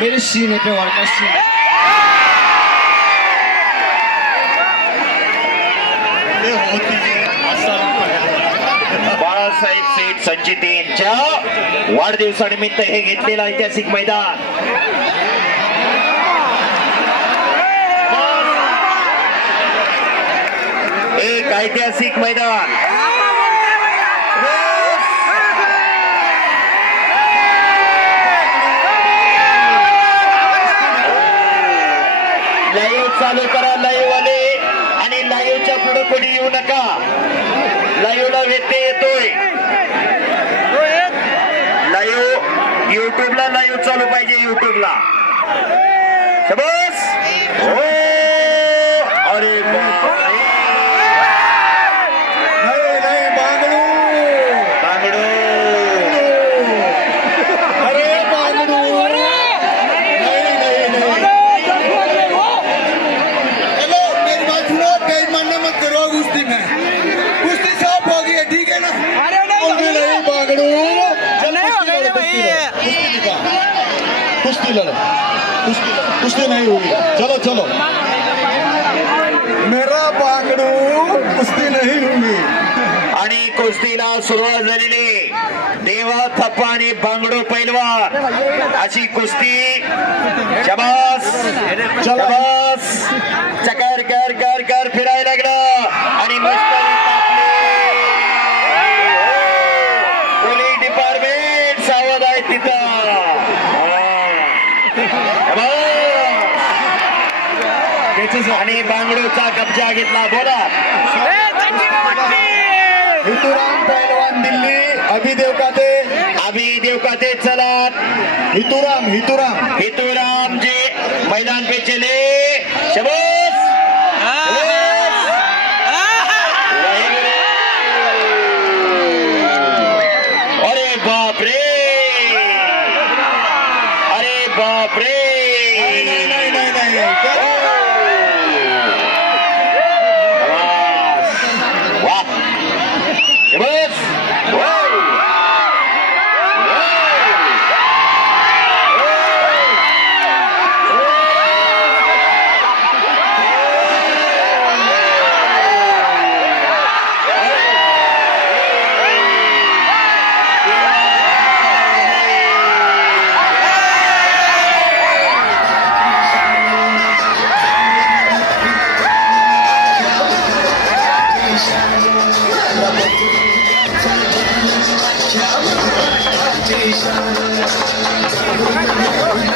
मेरे सीने पे वार का सीने बाळासाहेब सेठ संचिते यांच्या वाढदिवसानिमित्त हे घेतलेलं ऐतिहासिक मैदान एक ऐतिहासिक मैदान लाईव्ह चालू करा लाईव्ह वाले आणि लाईव्हच्या पुढे कोणी येऊ नका लाईव्हला व्यत्यय येतोय लाईव्ह युट्यूबला लाईव्ह चालू पाहिजे युट्यूबला बस हो अरे बांगडू अरे बांगड़ू हेलो मेरी बात सुनो तेज मानना मत करो कुश्ती में कुश्ती साफ हो गई है ठीक है ना कुश्ती नहीं बांगड़ू कुश्ती लड़ो कुश्ती नहीं होगी चलो चलो मेरा बांगड़ू कुश्ती नहीं होगी आणि कुस्तीला सुरुवात झालेली देवा थप्पा आणि बांगडो पैलवान अशी कुस्ती शबास शबास चकर कर कर कर फिरायला लागलं आणि मस्करी तापली. पोलीस डिपार्टमेंट सावध आहे तिथं आणि बांगडोचा कब्जा घेतला बोला हितूराम पहलवान दिल्ली अभी देवकाते चला हितूराम जी मैदान पे चले शबाश अरे बाप रे नहीं, नहीं, नहीं, नहीं, नहीं, नहीं, नहीं,